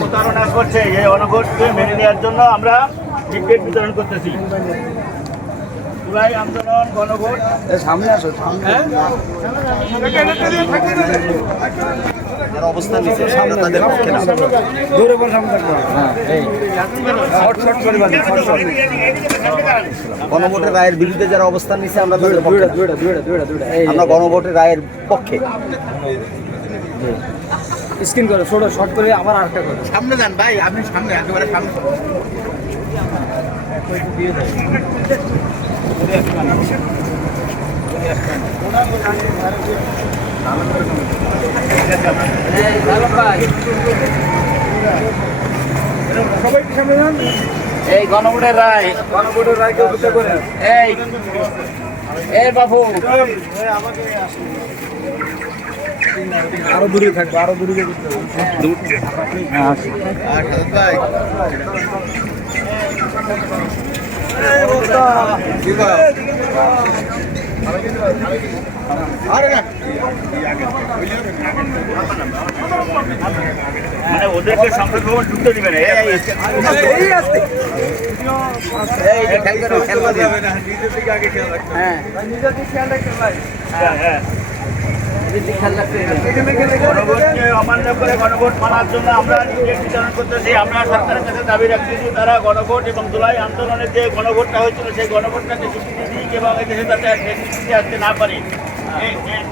প্রতারণা করছে, এই গণভোটকে মেনে নেওয়ার জন্য আমরা লিফলেট বিতরণ করতেছি। জুলাই আন্দোলন গণভোট সামনে আসো, যারা অবস্থান নিচ্ছে আমরা তাদের পক্ষে না, দূরে বল সামনে থাকবো। গণভোটের রায়ের বিরুদ্ধে যারা অবস্থান নিচ্ছে আমরা তাদের পক্ষে, আমরা গণভোটের রায়ের পক্ষে। স্ক্রিন করে ছোট শর্ট করে আবার আরেকটা করে সামনে যান ভাই, আপনি সামনে একেবারে সামনে এই গণভোটের রায়কে উপেক্ষা করে এই বাবু আরো দূরে থাকবে, আরো দূরে মানে ওদেরকে সংখ্যাগ্রহণ ঢুকতে দিবে না। গণভোটকে অমান্য করে গণভোট মানার জন্য আমরা লিফলেট বিতরণ করতেছি। আমরা সরকারের কাছে দাবি রাখতেছি তারা গণভোট এবং জুলাই আন্দোলনের যে গণভোটটা হয়েছিল সেই গণভোটটাকে স্বীকৃতি দিক এবং এদেশে যাতে স্বীকৃতি আসতে না পারে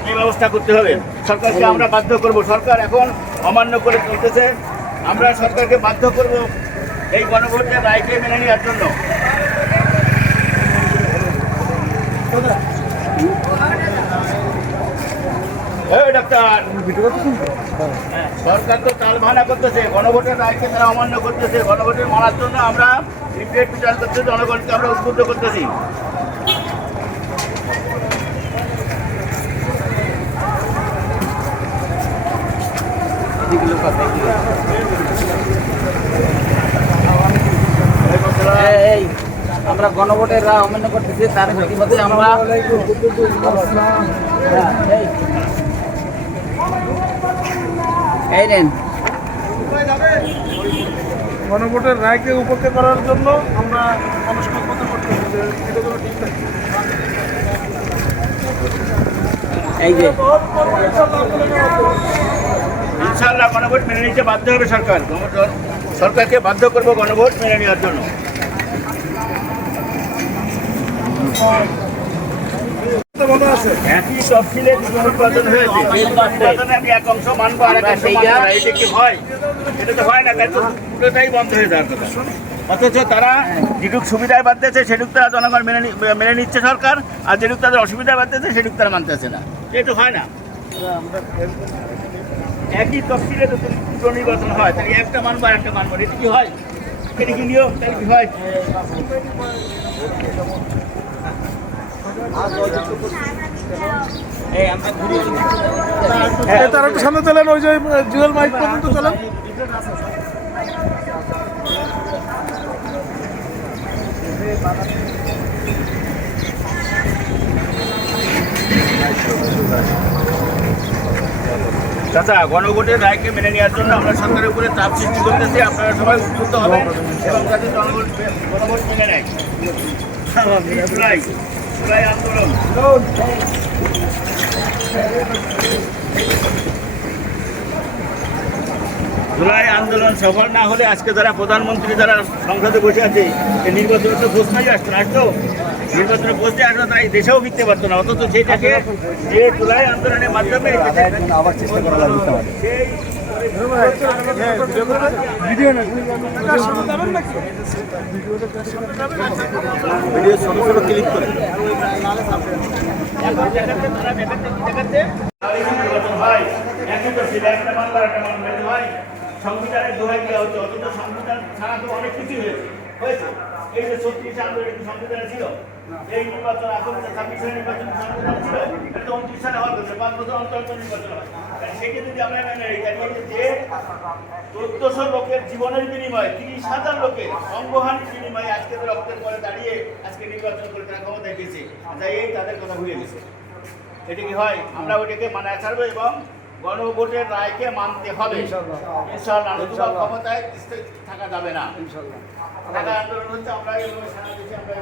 এই ব্যবস্থা করতে হবে। সরকারকে আমরা বাধ্য করব। সরকার এখন অমান্য করে চলতেছে, আমরা সরকারকে বাধ্য করব এই গণভোটের রায়কে মেনে নেওয়ার জন্য। ডাক্তার, সরকার তো তাল বাহানা করতেছে, গণভোটের রায়কে তারা অমান্য করতেছে। গণভোটের মানার জন্য আমরা লিফলেট বিতরণ করতেছি, জনগণকে আমরা উদ্বুদ্ধ করতেছি। আমরা গণভোটের রায় অমান্য করতেছি, তার মধ্যে আমরা এই নেন গণভোটের রায়কে উপেক্ষা করার জন্য আমরা মানুষকে উদ্বুদ্ধ করতেছি যে এটা কোনো ঠিক থাকে। এই যে ইনশাআল্লাহ গণভোট মেনে নিতে বাধ্য হবে সরকার। সরকারকে বাধ্য করবো গণভোট মেনে নেওয়ার জন্য। একই তফসিলে নির্বাচন হয়েছে, আমি এক অংশ মানবো আর এক অংশ মানবো না, এটা কি হয়? এটা তো হয় না, তাই তো পুরোটাই বন্ধ হয়ে যাওয়ার কথা। অথচ তারা যেটুক সুবিধায় বাড়তেছে সেটুক তারা জনগণ মেনে নিচ্ছে সরকার, আর যেটুক তাদের অসুবিধায় বাড়তেছে সেটুক তারা মানতেছে না। এটা হয় না। একই তফসিলে তো দুটো নির্বাচন হয়, তাই একটা মানবো আর একটা মানবো, এটা কি হয়? এটা কি নিয়ম? তাহলে কি হয়? তারা একটু সামনে চলেন, ওই যে জুয়েল মাইক পর্যন্ত চলেন। চাচা, গণভোটের রায়কে মেনে নেওয়ার জন্য আমরা সরকারের উপরে চাপ সৃষ্টি করতেছি। আপনারা সবাই উদ্বুদ্ধ হবেন এবং যাতে জনগণ গণভোট মেনে নেয়। জুলাই আন্দোলন জুলাই আন্দোলন সফল না হলে আজকে যারা প্রধানমন্ত্রী যারা সংসদে বসে আছে, এই নির্বাচনের তো প্রশ্নই আসতো না, আসতো নির্বাচনের প্রশ্নে আসতো, তাই দেশেও ফিরতে পারতো না। অথচ সেইটাকে যে জুলাই আন্দোলনের মাধ্যমে আবার চেষ্টা করা লাগবে ভিডিও না ভিডিও ছোট ছোট ক্লিক করে সংবিধানের দোহাই দেওয়া হচ্ছে, অথচ সংবিধান ছাড়া তো অনেক কিছু হয়েছে। এই যে 36 আন্দোলন সংবিধানে ছিল, এই নির্বাচন এখন 26 নির্বাচন সংবিধান ছিল, এটা তো 29 সালে হওয়ার কথা, 5 বছর অন্তর নির্বাচন হয়। সেটা যদি আমরা মেনে নিই, তাহলে যে 1400 লোকের জীবনের বিনিময়ে 30,000 লোকের অঙ্গহানির বিনিময়ে আজকে রক্তের পরে দাঁড়িয়ে আজকে নির্বাচন করে তারা ক্ষমতায় গেছে, তাই এই তাদের কথা ভুলে গেছে। এটা কি হয়? আমরা ওইটাকে মানায় ছাড়বো এবং গণভোটের রায়কে মানতে হবে। ইনশাআল্লাহ নতুবা ক্ষমতায় স্থির থাকা যাবে না। ঢাকা আন্দোলন হচ্ছে আমরা এগুলো সারা দেশে আমরা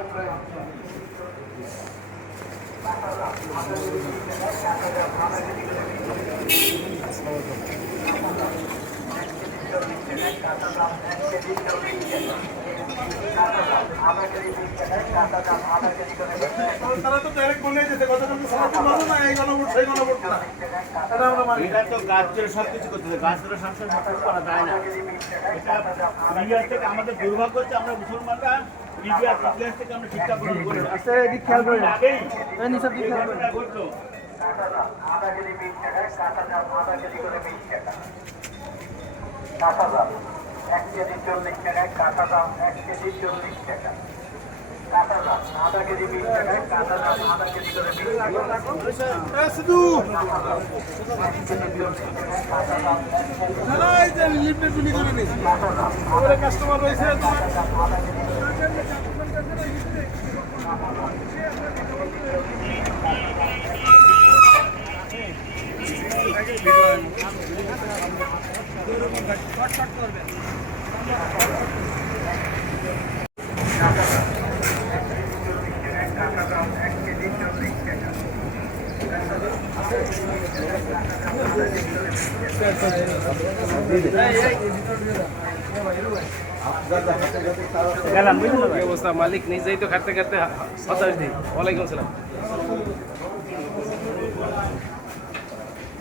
তারা তো ডাইরেক্ট বলে দিতে গতকালকে সমাপ্তি বলো না এই গণভোট সেই গণভোট না এটা আমরা মানি এটা তো গাছ ধরে সব কিছু করতে হবে, গাছ ধরে সবসময় সব কিছু করা যায় না। এটা মিডিয়া থেকে আমাদের দুর্ভাগ্য হচ্ছে আমরা মুসলমানরা মিডিয়ার ইতিহাস থেকে আমরা শিক্ষা গ্রহণ করি না। আগেই এই ঘটনা ঘটলো। শুধু না এই যে লিফটে চুরি করে নিয়েছি ওদের কাস্টমার রয়েছে কি অবস্থা মালিক নিজেই তো খাটতে খাটতে 27 দিন। ওয়ালাইকুম আসসালাম।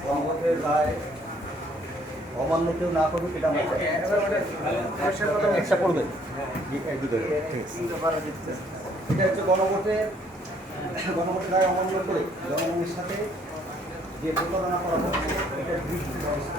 গণভোটের রায় অমান্য কেউ না করুক এটা আমরা চাই। একটা করবেন এক দুটো এটা হচ্ছে গণভোটের রায় অমান্য করে জনগণের সাথে যে প্রতারণা করা হচ্ছে এটা দৃষ্টি ব্যবস্থা।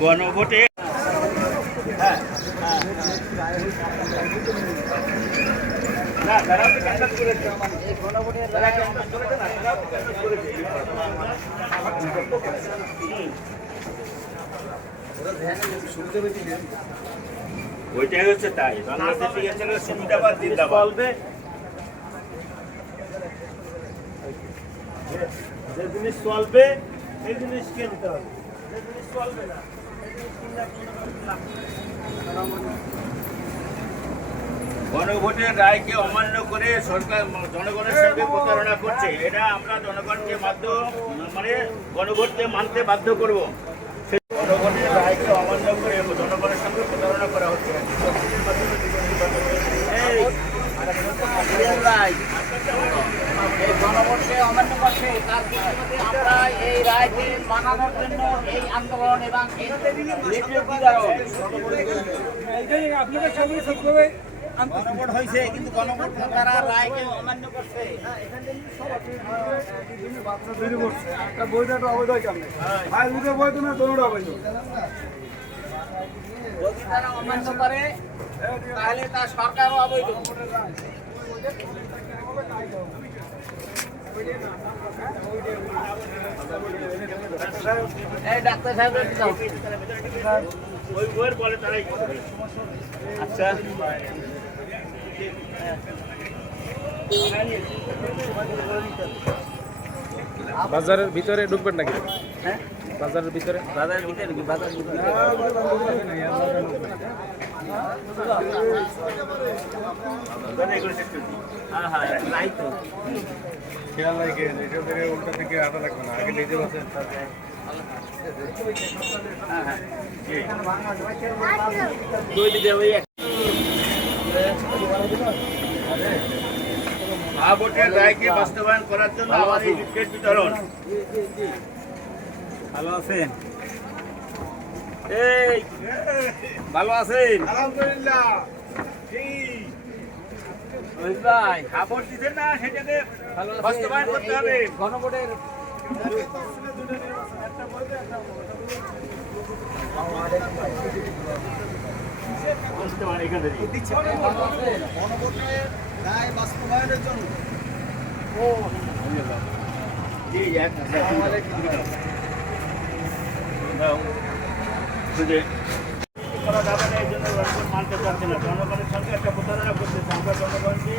গণভোটে না তারাও তো ক্যান্সার করেছে, তারা ক্যান্সার করেছে না, তারাও তো ক্যান্সার করেছে। ওইটাই হচ্ছে তাই, বাংলাদেশে গেছে সুবিধাবাদ জিন্দাবাদ। যে জিনিস চলবে সেই জিনিস কিনতে হবে, যে জিনিস চলবে না গণভোটের রায়কে অমান্য করে সরকার জনগণের সঙ্গে প্রতারণা করছে। এটা আমরা জনগণকে গণভোটকে মানতে বাধ্য করব। সেই গণভোটের রায়কে অমান্য করে জনগণের সঙ্গে প্রতারণা করা হচ্ছে। এই গণভোটকে অমান্য করছে, তার প্রতিবাদে আমরা এই রায়কে মানানোর জন্য এই আন্দোলন এবং এই লিফলেট বিতরণ। গণভোট হয়েছে কিন্তু গণভোট তারা রায়কে অমান্য করছে। একটা বৈধ একটা অবৈধ কেমন আর দুটো বৈধ না দুটো অবৈধ যদি তারা অমান্য করে তাহলে তা সরকারও অবৈধ। এই ডাক্তার সাহেব ওই বইয়ের বলে তারাই করবে। আচ্ছা বাজারের ভিতরে ঢুকবেন নাকি? বাজারের ভিতরে বাজারের ভিতরে কি বাজার হ্যাঁ হ্যাঁ নাই তো খেয়াল লাগে এটা থেকে উল্টা থেকে আটা লাগবে না আগে নিজে বসে ভোটের রায়কে বাস্তবায়ন করার জন্য আমাদের লিফলেট বিতরণ। ভালো আছেন? এই ভালো আছেন? আলহামদুলিল্লাহ। ভাই ভোট দিচ্ছেন না, সেটাকে ভালো আছেন? বাস্তবায়ন করতে হবে। গণভোটের গণভোটের রায় বাস্তবায়নের জন্য জি, একটু যে করা যাবে না, এই জন্য জনগণ মানতে চাচ্ছে না। জনগণের সঙ্গে একটা প্রতারণা করতেছে। আমরা জনগণকে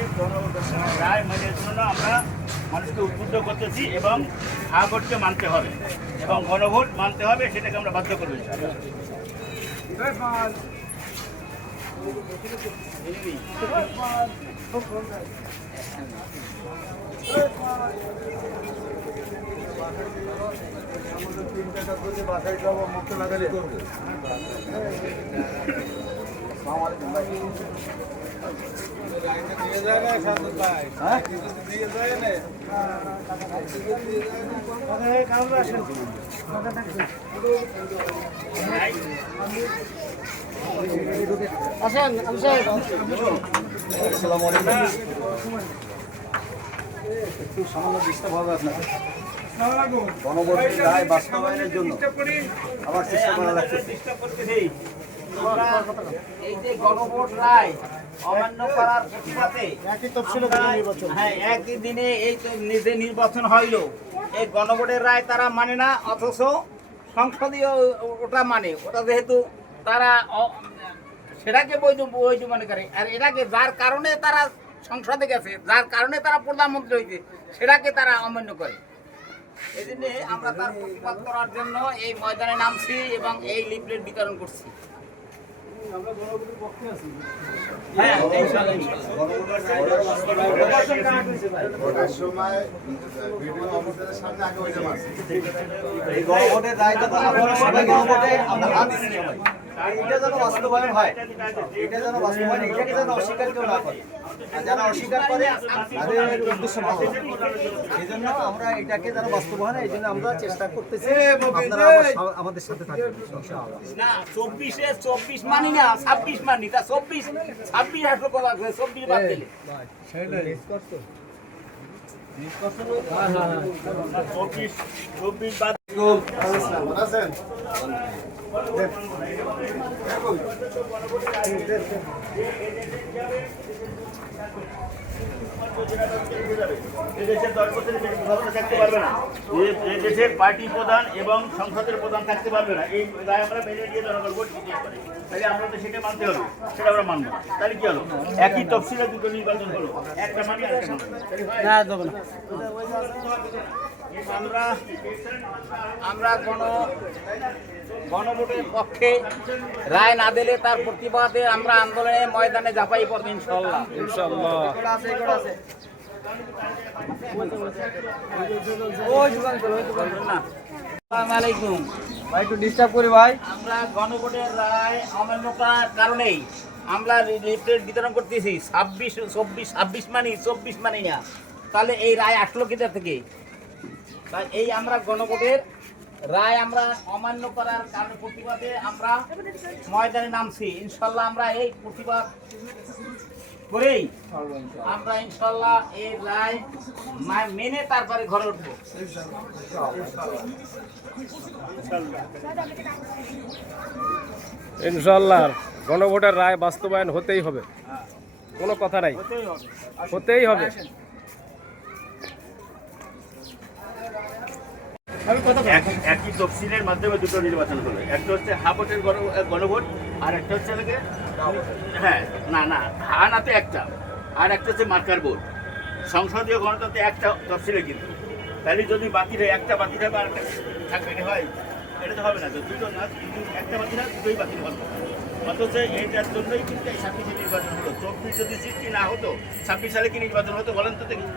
রায় মেনে জন্য আমরা মানুষকে উদ্বুদ্ধ করতেছি এবং হাইকোর্টকে মানতে হবে এবং গণভোট মানতে হবে, সেটাকে আমরা বাধ্য করবো। বাসায় যাবো, মুখে লাগালি করবো। আসসালামু আলাইকুম। একটু সামান্য ডিস্টার্ব হবে আপনাকে। গণভোটের রায় বাস্তবায়নের জন্য আবার চেষ্টা করা লাগছে। এই যে গণভোট রায় অমান্য করার প্রতিবাদে হ্যাঁ একই দিনে এই তো নিজে নির্বাচন হইল, এই গণভোটের রায় তারা মানে না, অথচ সংসদীয় ওটা মানে, ওটা যেহেতু তারা সেটাকে বৈধ বৈধ মনে করে, আর এটাকে যার কারণে তারা সংসদে গেছে, যার কারণে তারা প্রধানমন্ত্রী হয়েছে, সেটাকে তারা অমান্য করে। এই জন্য আমরা তার প্রতিবাদ করার জন্য এই ময়দানে নামছি এবং এই লিফলেট বিতরণ করছি। হ্যাঁ, ইনশাআল্লাহ, এই গণভোটের রায়টা তো আপনারা সবাই গণভোটে আমরা হাত দিচ্ছি সবাই। এটা যেন বাস্তবায়ন হয়, এটা যেন বাস্তবায়ন, এটাকে যেন অস্বীকার কেউ না করে, আর যারা অস্বীকার করে তাদের উদ্দেশ্য ভালো। এই জন্য আমরা এটাকে যেন বাস্তবায়ন হয়, এই জন্য আমরা চেষ্টা করতেছি। আপনারা আমাদের সাথে থাকবেন ইনশাআল্লাহ। না 24 মানি না, 26 মানি, তা 26 আসলো কথা, 24 বাদ দিলে 24 বাদ দেশের পার্টি প্রধান এবং সংসদের প্রধান থাকতে পারবে না, এই রায় আমরা মেনে নিয়ে জনগণ ভোট দিতে পারি। তাহলে আমরা তো সেটা মানতে হবে, সেটা আমরা মানবো। তাহলে কি হলো, একই তফসিলে দুটো নির্বাচন হলো, একটা মানি আর একটা মানি। আমরা গণভোটের পক্ষে রায় না দিলে তার প্রতিবাদে আমরা আন্দোলনে ময়দানে ঝাঁপাই পড়ব ইনশাআল্লাহ। আসসালামু আলাইকুম ভাই একটু ডিস্টার্ব করি ভাই। আমরা গণভোটের রায় অমান্য করার কারণেই আমরা লিফলেট বিতরণ করতেছি। 26 মানি 24 মানি না, তাহলে এই রায় আসলো কোথা থেকে? তাই এই আমরা গণভোটের রায় আমরা অমান্য করার কারণে প্রতিবাদে আমরা ময়দানে নামছি। ইনশাল্লাহ আমরা এই প্রতিবাদ করেই আমরা ইনশাল্লাহ এই রায় মেনে তারপরে ঘরে উঠবো। ইনশাআল্লাহ গণভোটের রায় বাস্তবায়ন হতেই হবে, কোনো কথা নাই, হতেই হবে। একই তফসিলের মাধ্যমে দুটো নির্বাচন হলো, একটা হচ্ছে হাভোটের গণভোট আর একটা হচ্ছে হ্যাঁ না হানাতে একটা, আর একটা হচ্ছে মার্কার ভোট। সংসদীয় গণতন্ত্রে একটা তফসিলে কিন্তু, তাহলে যদি বাতিল হয়, একটা বাতিল হবে আর একটা থাকবে, এটা হয়? এটা তো হবে না, তো দুটো না, কিন্তু একটা বাতিল হয় দুটোই বাতিল হবে। অথচ এইটার জন্যই কিন্তু এই 26 নির্বাচন হলো। 24 যদি সিটটি না হতো, 26 সালে কি নির্বাচন হতো বলেন তো দেখি?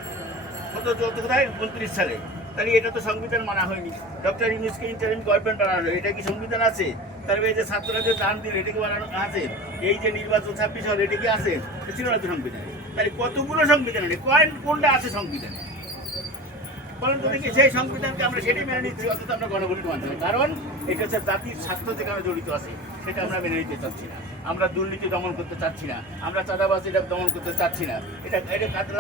হতো কোথায়? 29 সালে। তাহলে এটা তো সংবিধান মানা হয়নি। ডক্টর ইউনূসকে ইন্টারিম গভর্নমেন্ট বানানো, এটা কি সংবিধান আছে? তারপরে এই যে ছাত্ররা যে দান দিল, এটা কি বানানো আছে? এই যে নির্বাচন 26 হল, এটা কি আছে? ছিল না তো সংবিধানে। তাহলে কতগুলো সংবিধান নেই, কোনটা আছে সংবিধানে বলেন তো দেখি? সেই সংবিধানকে আমরা সেটাই মেনে নিচ্ছি, অথচ আমরা গণভোট মানতে হবে। কারণ এটা হচ্ছে জাতির স্বার্থ থেকে আমরা জড়িত আছি, সেটা আমরা মেনে নিতে চাচ্ছি না। আমরা দুর্নীতি দমন করতে চাচ্ছি না, আমরা চাঁদাবাজিটা দমন করতে চাচ্ছি না। এটা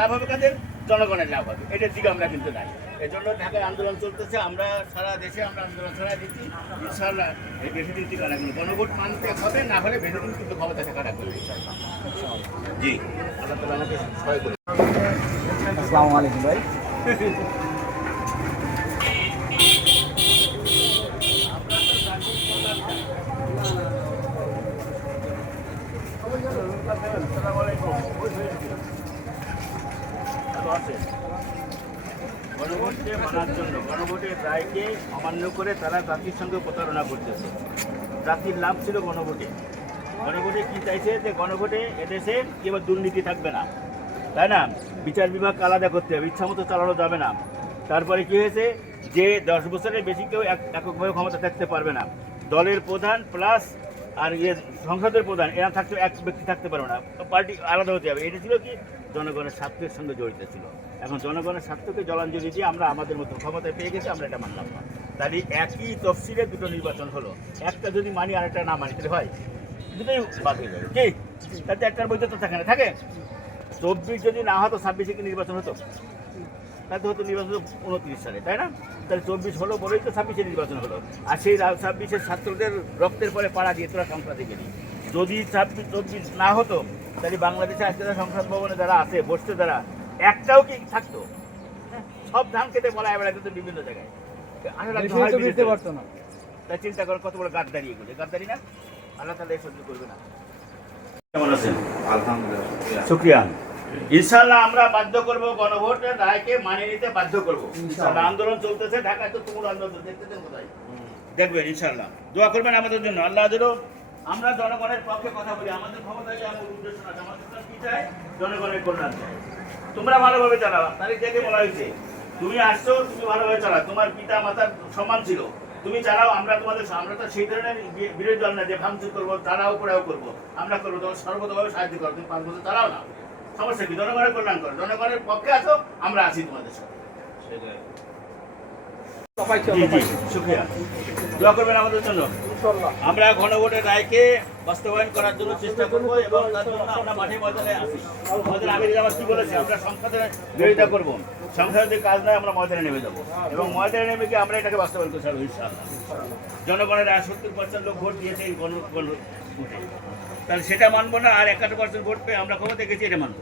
লাভ হবে কাদের? জনগণের লাভ হবে, এটার দিকে আমরা কিন্তু নাই। এজন্য ঢাকায় আন্দোলন চলতেছে, আমরা সারা দেশে আমরা আন্দোলন ছড়াই দিচ্ছি। ইনশাআল্লাহ এই বেশি দিন টিকা লাগবে, গণভোট মানতে হবে, না হলে বেশি দিন কিন্তু ক্ষমতা থাকা রাখবে। জি, আল্লাহ তাআলা আমাকে সহায় করুন। আসসালামু আলাইকুম ভাই। আসসালামু আলাইকুম। ভালো আছেন? গণভোটকে মানার জন্য গণভোটের রায়কে অমান্য করে তারা জাতির সঙ্গে প্রতারণা করতেছে। জাতির লাভ ছিল গণভোটে। গণভোটে কি চাইছে যে গণভোটে এদেশে কেবল দুর্নীতি থাকবে না, তাই না? বিচার বিভাগ আলাদা করতে হবে, ইচ্ছা মতো চালানো যাবে না। তারপরে কি হয়েছে যে 10 বছরের বেশি কেউ এককভাবে ক্ষমতা থাকতে পারবে না। দলের প্রধান প্লাস আর সংসদের প্রধান এরা থাকতে এক ব্যক্তি থাকতে পারবে না, পার্টি আলাদা হতে হবে। এটা ছিল কি জনগণের স্বার্থের সঙ্গে জড়িত ছিল। এখন জনগণের স্বার্থকে জলাঞ্জলি দিয়ে আমরা আমাদের মতো ক্ষমতায় পেয়ে গেছি, আমরা এটা মানলাম না। তাহলে একই তফসিলে দুটো নির্বাচন হলো, একটা যদি মানি আর একটা না মানি তাহলে হয় দুটোই বাদ হয়ে যাবে। কি তাতে একটার বৈধতা থাকে না? থাকে। 24 যদি না হতো 26-এ কি নির্বাচন হতো? তাহলে হতো নির্বাচন 29 সালে, তাই না? তাহলে 24 হলো বলেই তো 26-এ নির্বাচন হলো। আর সেই 26-এর ছাত্রদের রক্তের পরে পাড়া দিয়ে তোরা সংসদে গেলি। যদি 24 না হতো তাহলে বাংলাদেশে আজকে সংসদ ভবনে যারা আছে বসতে যারা একটাও কি থাকতো? সব ধান খেতে বলা এবার কিন্তু বিভিন্ন জায়গায় পারতো না। তাই চিন্তা করেন কত বড় গাদ্দারি এগুলো, গাদ্দারি না? আল্লাহ তাআলা সহ্য করবে না। কেমন আছেন? আলহামদুলিল্লাহ, শুকরিয়া। ইনশাআল্লাহ আমরা বাধ্য করব, গণভোটের রায়কে মানিয়ে নিতে বাধ্য করব ইনশাআল্লাহ। আন্দোলন চলতেছে, ঢাকায় তো তুমুল আন্দোলন দেখতেছেন কোথায়, দেখবেন ইনশাআল্লাহ। দোয়া করবেন আমাদের জন্য। আল্লাহ যেন আমরা জনগণের পক্ষে কথা বলি। আমাদের ক্ষমতায় আমার উদ্দেশ্য না, আমাদের কি চাই? জনগণের কল্যাণ চাই। তোমরা ভালোভাবে চালাও। তারিখ থেকে বলা হয়েছে তুমি আসছো, তুমি ভালোভাবে চালাও। তোমার পিতা মাতার সম্মান ছিল, তুমি চালাও। আমরা তো সেই ধরনের বিরোধী দল না যে ভাঙচুর করবো, চালাও করাও করবো। আমরা করবো, তোমার সর্বতভাবে সাহায্য করো। তুমি 5 বছর চালাও না, সমস্যা কি? জনগণের কল্যাণ করো, জনগণের পক্ষে আছো, আমরা আছি তোমাদের সাথে। জি জি, শুকরিয়া। দোয়া করবেন আমাদের জন্য। আমরা গণভোটের রায়কে বাস্তবায়ন করার জন্য চেষ্টা করব এবং তার জন্য আমরা মাঠে ময়দানে আছি। আমাদের আমির আমার কি বলেছে, আমরা সংসদের বিরোধিতা করব। সংসদের কাজ নয়, আমরা ময়দানে নেমে যাবো এবং ময়দানে নেমে গিয়ে আমরা এটাকে বাস্তবায়ন করতে পারবো ইনশাআল্লাহ। জনগণের 70% লোক ভোট দিয়েছে এই গণভোটে, তাহলে সেটা মানবো না। আর 71% ভোট পেয়ে আমরা ক্ষমতা গেছি, এটা মানবো।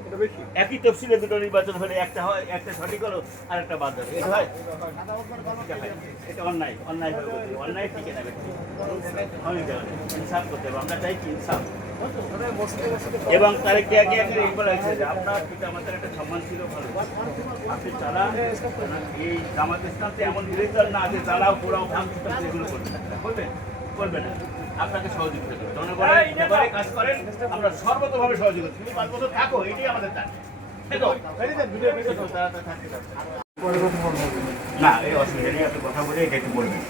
একই তফসিলে দুটো নির্বাচন হলে একটা হয়, একটা সঠিক হলো আর একটা বাদ হবে। এটা হয়, এটা অন্যায়। অন্যায় হবে, অন্যায় টিকে নেবে। ইনসাফ করতে হবে, আমরা চাই কি ইনসাফ। এবং তারিখে আগে এই বলা হয়েছে যে আপনার পিতা মাতার একটা সম্মান ছিল, ভালো আপনি চালান। এই জামাত ইসলামতে এমন বিরোধী দল না যে চালাও পোড়াও ভাঙচুর এগুলো করবে না, করবে না। আপনাকে সহযোগিতা করবে, জনগণের ব্যাপারে কাজ করেন, আমরা সর্বতভাবে সহযোগিতা। তুমি 5 বছর থাকো, এটাই আমাদের কাজ। না, এই অসুবিধা নেই, আপনি কথা বলে এটা একটু বলবেন।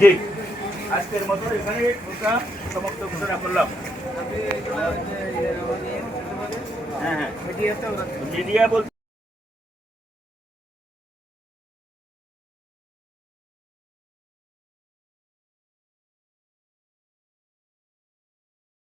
জি, আজকের মতো এখানে সমাপ্ত ঘোষণা করলাম। হ্যাঁ হ্যাঁ, মিডিয়া বলতে